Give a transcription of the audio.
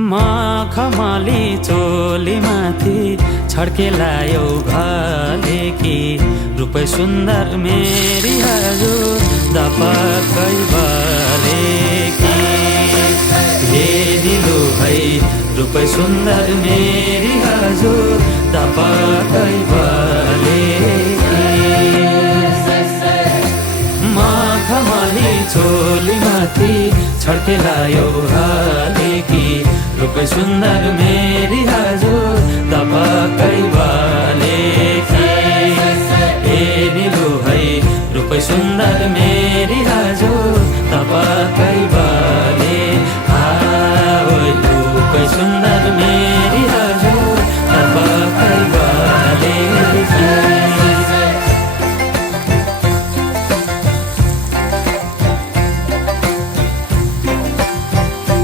मखमली चोली माथि छड्केलायो घले कि रूपै सुन्दर मेरी हजुर दपकै बले कि हेरिलो है रूपै सुन्दर मेरी हजुर दपकै बले मखमली चोली माथि छड्केलायो घले कि रूपै सुन्दर मेरी हजुर दपकै बले कि हेरिलो है रूपै सुन्दर मेरी हजुर दपकै